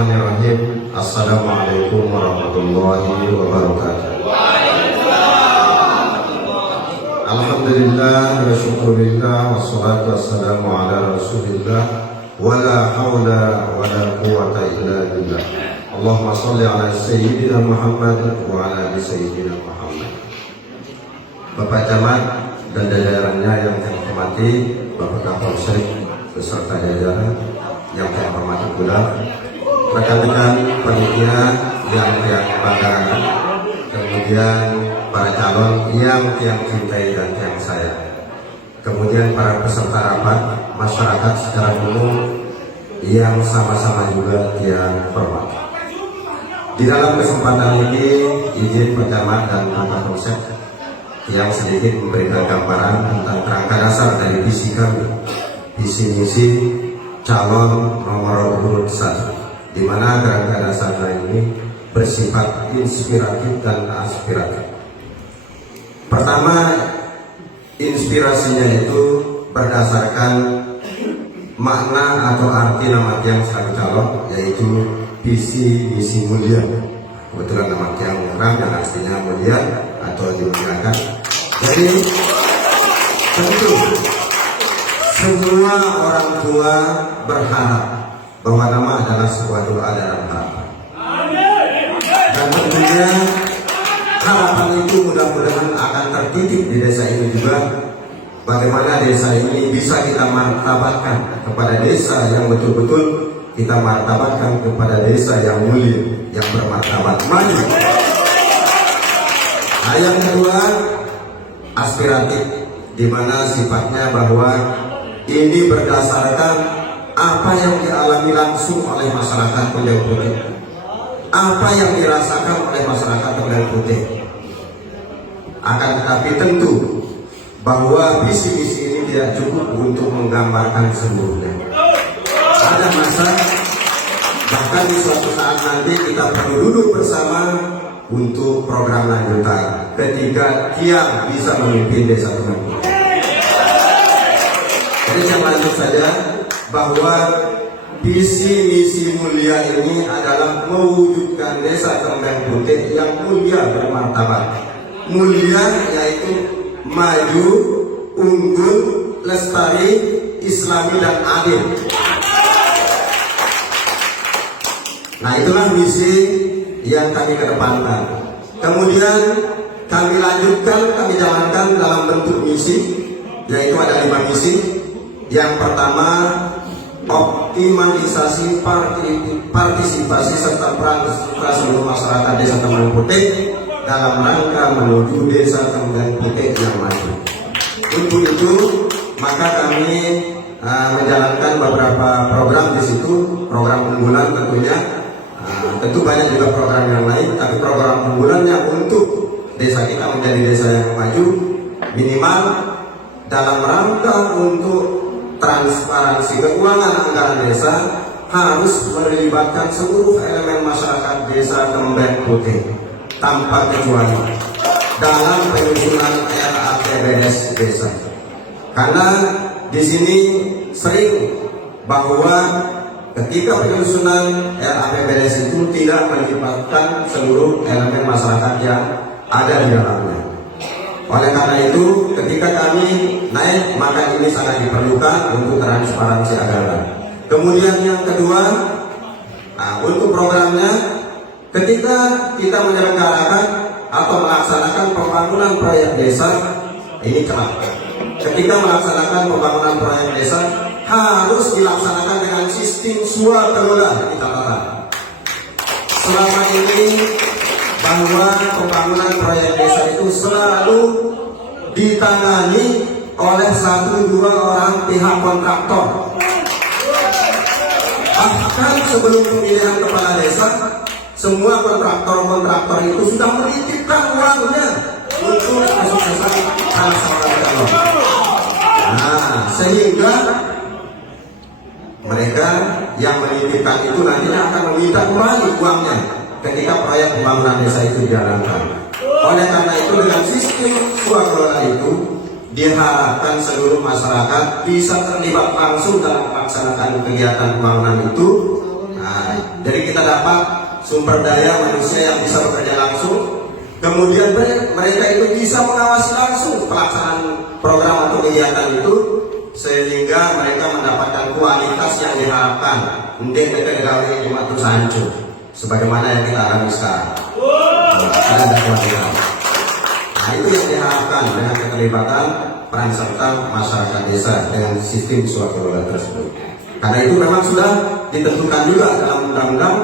Bismillahirrahmanirrahim. Assalamualaikum warahmatullahi wabarakatuh. Alhamdulillah wa syukurillah wassalatu wassalamu ala rasulillah wala hawla wala quwwata illa billah. Allahumma salli ala sayyidina Muhammad wa ala ali sayyidina Muhammad. Bapak Camat dan jajarannya yang saya hormati, Bapak Kapolsek beserta jajaran yang saya hormati pula, rekan-rekan panitia yang banggakan, kemudian para calon yang cintai dan yang saya, kemudian para peserta rapat, masyarakat secara umum yang sama-sama juga yang hormat. Di dalam kesempatan ini, izin Pak Camat dan Pak Kapolsek yang sedikit memberikan gambaran tentang kerangka dasar dari visi kami, visi misi calon nomor urut 1, di mana kerangka dasarnya ini bersifat inspiratif dan aspiratif. Pertama, inspirasinya itu berdasarkan makna atau arti nama tiang selaku calon, yaitu visi misi mulia. Kebetulan nama tiang orang yang artinya mulia atau dimuliakan. Jadi tentu semua orang tua berharap bahwa nama adalah sebuah doa dalam harapan. Dan tentunya harapan itu mudah-mudahan akan tertitik di desa ini juga. Bagaimana desa ini bisa kita martabatkan kepada desa yang betul-betul kita martabatkan kepada desa yang mulia, yang bermartabat maju. Nah, yang kedua, aspiratif, di mana sifatnya bahwa ini berdasarkan apa yang dialami langsung oleh masyarakat Kendeng Putih, apa yang dirasakan oleh masyarakat Kendeng Putih. Akan tetapi tentu bahwa visi-visi ini tidak cukup untuk menggambarkan seluruhnya. Ada masa, bahkan di suatu saat nanti kita perlu duduk bersama untuk program lanjutan ketika tiang bisa memimpin desa Kendeng Putih. Jadi saya lanjut saja bahwa visi misi mulia ini adalah mewujudkan desa Kendeng Putih yang mulia bermartabat. Mulia yaitu maju, unggul, lestari, islami dan adil. Nah, itulah misi yang kami kedepankan. Kemudian kami lanjutkan, kami jalankan dalam bentuk misi, yaitu ada 5 misi. Yang pertama, optimalisasi partisipasi serta peran seluruh masyarakat desa Kendeng Putih dalam rangka menuju desa Kendeng Putih yang maju. Untuk itu, maka kami menjalankan beberapa program di situ, program unggulan tentunya. Tentu banyak juga program yang lain, tapi program unggulannya untuk desa kita menjadi desa yang maju, minimal dalam rangka untuk transparansi keuangan anggaran desa harus melibatkan seluruh elemen masyarakat desa Kendeng Putih tanpa kecuali dalam penyusunan RAPBS desa. Karena di sini sering bahwa ketika penyusunan RAPBS itu tidak melibatkan seluruh elemen masyarakat yang ada di dalamnya. Oleh karena itu, ketika kami naik, maka ini sangat diperlukan untuk transparansi anggaran. Kemudian yang kedua, untuk programnya, ketika kita menyelenggarakan atau melaksanakan pembangunan proyek desa, ini cepat. Ketika melaksanakan pembangunan proyek desa, harus dilaksanakan dengan sistem swakelola. Selama ini bahwa pembangunan proyek desa itu selalu ditangani oleh 1-2 orang pihak kontraktor. Bahkan sebelum pemilihan kepala desa, semua kontraktor itu sudah menitipkan uangnya untuk kesuksesan salah seorang calon. Nah, sehingga mereka yang menitipkan itu nantinya akan meminta kembali uangnya ketika proyek pembangunan desa itu dijalankan. Oleh karena itu, dengan sistem swakelola itu diharapkan seluruh masyarakat bisa terlibat langsung dalam pelaksanaan kegiatan pembangunan itu. Nah, Jadi kita dapat sumber daya manusia yang bisa bekerja langsung. Kemudian mereka itu bisa mengawasi langsung pelaksanaan program atau kegiatan itu, sehingga mereka mendapatkan kualitas yang diharapkan. Mungkin mereka dikawin cuma terus hancur, sebagaimana yang kita alami sekarang. Ada kualitas. Nah, itu yang diharapkan dengan keterlibatan peran serta masyarakat desa dengan sistem suatu kelola tersebut. Karena itu memang sudah ditentukan juga dalam undang-undang,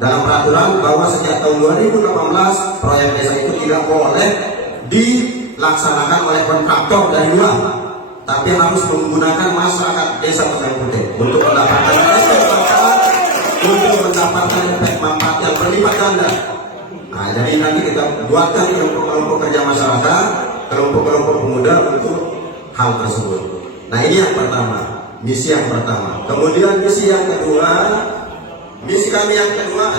dalam peraturan, bahwa sejak tahun 2018 proyek desa itu tidak boleh dilaksanakan oleh kontraktor dari luar, tapi harus menggunakan masyarakat desa Tembeng Putih untuk mendapatkan efek manfaat, untuk mendapatkan efek manfaat yang berlipat ganda. Nah, jadi nanti kita buatkan kelompok-kelompok kerja masyarakat, kelompok-kelompok pemuda untuk hal tersebut. Nah, ini yang pertama, misi yang pertama. Kemudian misi yang kedua, misi kami yang kedua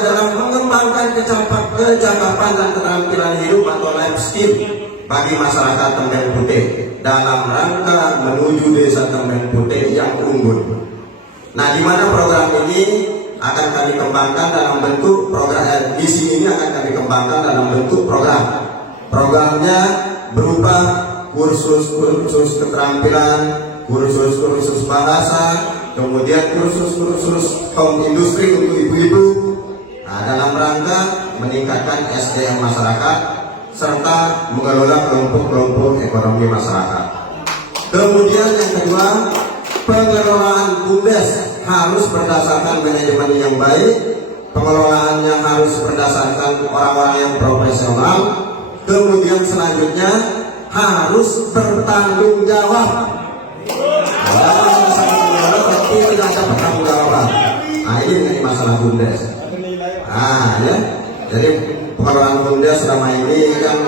adalah mengembangkan kecakapan dan keterampilan hidup atau life skill bagi masyarakat Tembeng Putih dalam rangka menuju desa Tembeng Putih yang unggul. Nah, di mana program ini akan kami kembangkan dalam bentuk program, misi ini akan kami kembangkan dalam bentuk program. Programnya berupa kursus-kursus keterampilan, kursus-kursus bahasa, kemudian kursus-kursus home industri untuk ibu-ibu. Nah, dalam rangka meningkatkan SDM masyarakat serta mengelola kelompok-kelompok ekonomi masyarakat. Kemudian yang kedua, pengelolaan BUMDes harus berdasarkan manajemen yang baik, pengelolaannya harus berdasarkan orang-orang yang profesional. Kemudian selanjutnya harus bertanggung jawab. Tapi tidak ada pertanggung jawaban. Nah, ini menjadi masalah BUMDes. Nah, ya, jadi pengelolaan BUMDes selama ini kan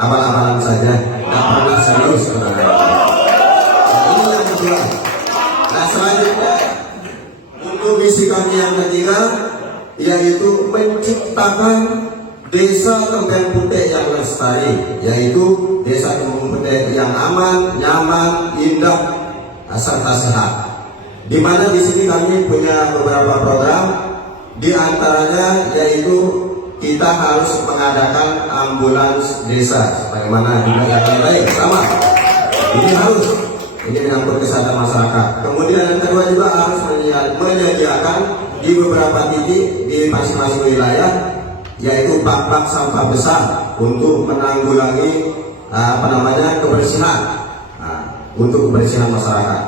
abal-abalan saja, tidak pernah serius sebenarnya. Nah, ini yang kedua. Nah, selanjutnya untuk misi kami yang ketiga, yaitu menciptakan desa Tembeng Putih yang lestari, yaitu desa Tembeng Putih yang aman, nyaman, indah, serta sehat. Di mana di sini kami punya beberapa program, di antaranya yaitu kita harus mengadakan ambulans desa, bagaimana di negara lain sama. Ini harus, ini menyangkut kesehatan masyarakat. Kemudian yang kedua juga harus menyediakan di beberapa titik di masing-masing wilayah, yaitu bak-bak sampah besar untuk menanggulangi kebersihan, untuk kebersihan masyarakat.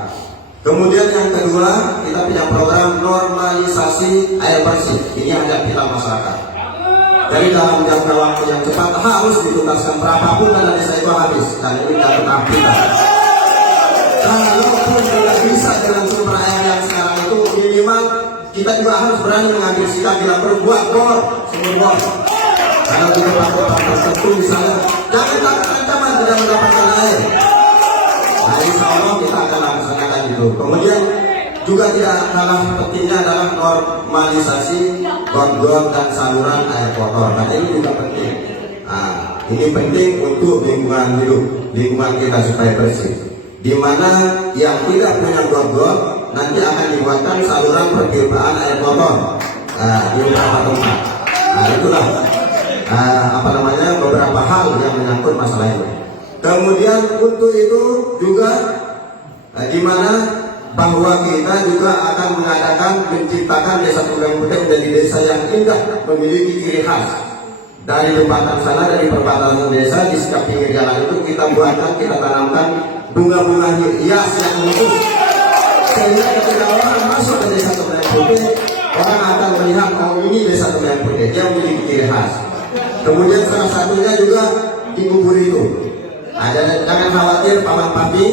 Kemudian yang kedua, kita punya program normalisasi air bersih. Ini ada kita masyarakat. Jadi dalam jangka waktu yang cepat harus dituntaskan, berapapun dana desa itu habis, dan ini tidak pernah kita. Kalaupun tidak bisa dengan sumber air yang sekarang itu, minimal kita juga harus berani mengambil sikap bila berbuat bor, sumur bor. Kalau kita tempat tertentu misalnya, jangan takut ancaman tidak mendapatkan air. Nah, insya Allah kita akan laksanakan itu. Kemudian juga tidak kalah pentingnya adalah normalisasi got-got dan saluran air kotor. Nah, ini juga penting. Nah, ini penting untuk lingkungan hidup, lingkungan kita supaya bersih. Di mana yang tidak punya got-got nanti akan dibuatkan saluran perpipaan air kotor di beberapa tempat. Nah, itulah beberapa hal yang menyangkut masalah ini. Kemudian untuk itu juga di mana bahwa kita juga akan mengadakan menciptakan desa Tembeng Putih menjadi desa yang indah, memiliki ciri khas. Dari jembatan sana, dari perbatasan desa di setiap pinggir jalan itu kita buatkan, kita tanamkan bunga-bunga hias yang khusus, sehingga ketika orang masuk ke desa Tembeng Putih, orang akan melihat oh ini desa Tembeng Putih, dia memiliki ciri khas. Kemudian salah satunya juga di kubur itu. Jangan khawatir Paman Papi,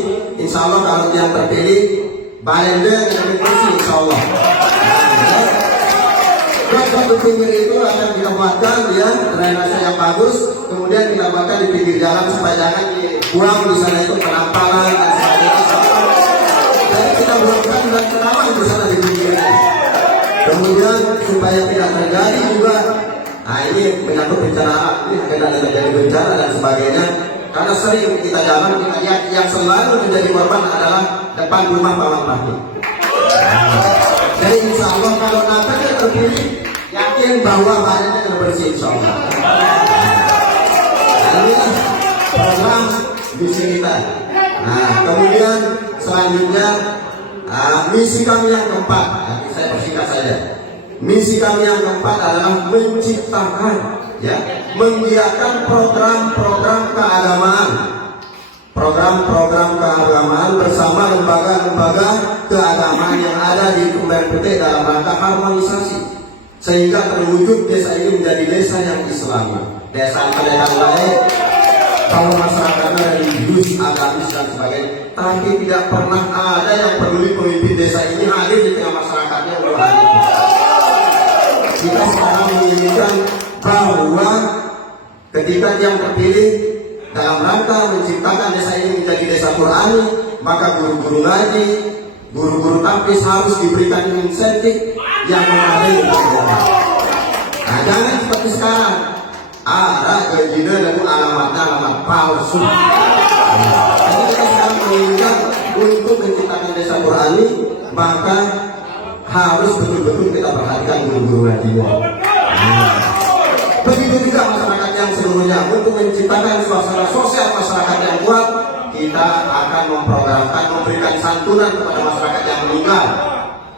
insya Allah kalau yang terpilih balende dengan kursi insya Allah. Di pinggir itu akan kita buatkan ya drainase yang bagus, kemudian kita buatkan di pinggir jalan supaya jangan dibuang di sana itu penampalan dan sebagainya. Jadi kita buatkan dan kenapa di sana di pinggirnya. Kemudian supaya tidak terjadi juga, nah ini menyangkut bencana, ini tidak terjadi bencana dan sebagainya. Karena sering kita jalan, kita lihat yang selalu menjadi korban adalah depan rumah Bang Fahmi. Jadi insya Allah kalau nanti terpilih, yakin bahwa badannya akan bersih insya Allah. Inilah program misi kita. Nah, kemudian selanjutnya misi kami yang keempat. Nanti saya persingkat saja. Misi kami yang keempat adalah menciptakan, ya, menggiatkan program-program keagamaan. Program-program keagamaan bersama lembaga-lembaga keagamaan yang ada di Kembar Putih dalam rangka harmonisasi, sehingga terwujud desa ini menjadi desa yang Islami, desa yang baik, kalau masyarakatnya religius, agamis dan sebagainya. Tapi tidak pernah ada yang peduli pemimpin desa ini hadir di tengah masyarakatnya. Kita sekarang menginginkan bahwa ketika yang terpilih dalam rangka menciptakan desa ini menjadi desa Qurani, maka guru-guru ngaji, guru-guru tapis harus diberikan insentif yang memadai. Nah, jangan seperti sekarang ada gajinya dan alamatnya alamat palsu. Jadi kita sekarang menginginkan untuk menciptakan desa Qurani, maka harus betul-betul kita perhatikan guru-guru ngajinya. Begitu juga masyarakat yang seluruhnya. Untuk menciptakan suasana sosial masyarakat yang kuat, kita akan memprogramkan memberikan santunan kepada masyarakat yang meninggal.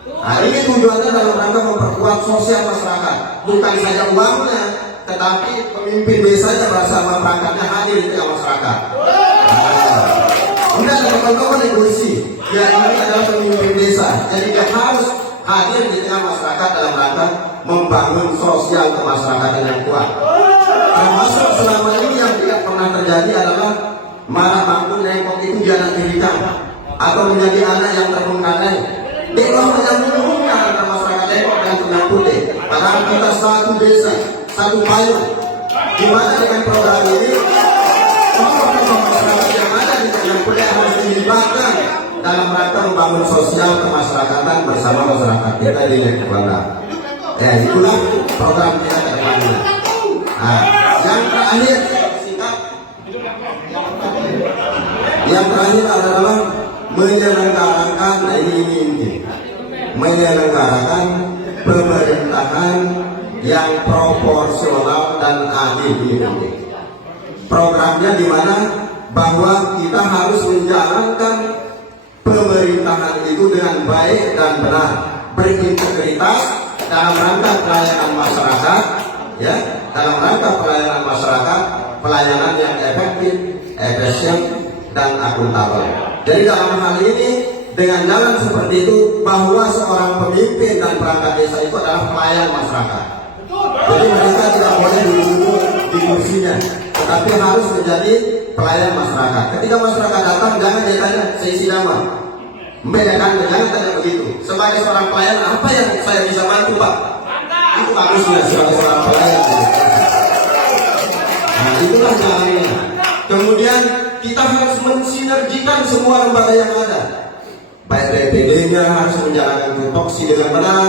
Nah, ini tujuannya dalam rangka memperkuat sosial masyarakat, bukan saja uangnya, tetapi pemimpin desanya bersama perangkatnya hadir di tengah masyarakat. Tidak ada tokoh-tokoh negosiasi. Dia ini adalah pemimpin desa, jadi dia harus hadir di tengah masyarakat dalam rangka membangun sosial kemasyarakatan yang kuat. Termasuk selama ini yang tidak pernah terjadi adalah marah bangku nengkok itu di anak tirikan atau menjadi anak yang terbengkalai. Dia menyambung-nyambungkan antara masyarakat Depok dan Kembar Putih. Padahal kita satu desa, satu payung. Gimana dengan program ini? Tokoh-tokoh masyarakat yang ada di Kembar Putih harus dilibatkan dalam rangka membangun sosial kemasyarakatan bersama masyarakat kita di Lekuala. Ya, itulah program kita ke depannya. Nah, yang terakhir, yang terakhir adalah menyelenggarakan, nah ini menyelenggarakan pemerintahan yang proporsional dan adil ini. Programnya di mana bahwa kita harus menjalankan pemerintahan itu dengan baik dan benar, berintegritas dalam rangka pelayanan masyarakat, ya, dalam rangka pelayanan masyarakat, pelayanan yang efektif, efisien dan akuntabel. Jadi dalam hal ini dengan jalan seperti itu, bahwa seorang pemimpin dan perangkat desa itu adalah pelayan masyarakat. Jadi mereka tidak boleh duduk di kursinya, tetapi harus menjadi pelayan masyarakat. Ketika masyarakat datang, jangan dia tanya seisi nama. Membedakan, jangan tanya begitu. Sebagai seorang pelayan, apa yang saya bisa bantu, Pak? Itu bagusnya sebagai seorang pelayan. Nah, itulah jalannya. Kemudian kita harus mensinergikan semua lembaga yang ada. Baik BPD-nya harus menjalankan tupoksi dengan benar.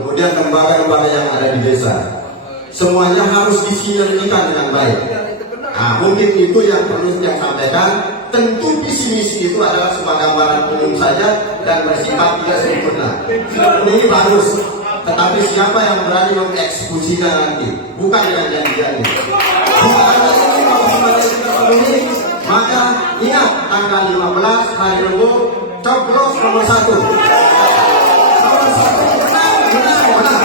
Kemudian lembaga-lembaga yang ada di desa, semuanya harus disinergikan dengan baik. Nah, mungkin itu yang perlu saya sampaikan. Tentu visi misi itu adalah sebuah gambaran umum saja dan bersifat tidak sempurna. Ini bagus, tetapi siapa yang berani mengeksekusinya nanti, bukan dengan janji-janji. Jika ada ini kalau semuanya kita penuhi, maka ingat tanggal 15 hari Rabu, coblos nomor 1. Nomor 1 benar.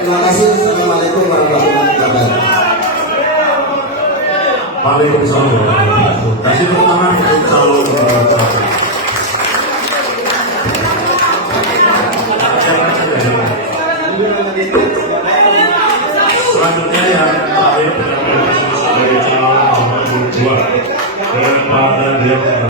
Terima kasih. Assalamualaikum warahmatullahi wabarakatuh. Waalaikumsalam warahmatullahi wabarakatuh. Kasih tepuk tangan untuk calon selanjutnya yang terakhir sebagai calon nomor 2 kepada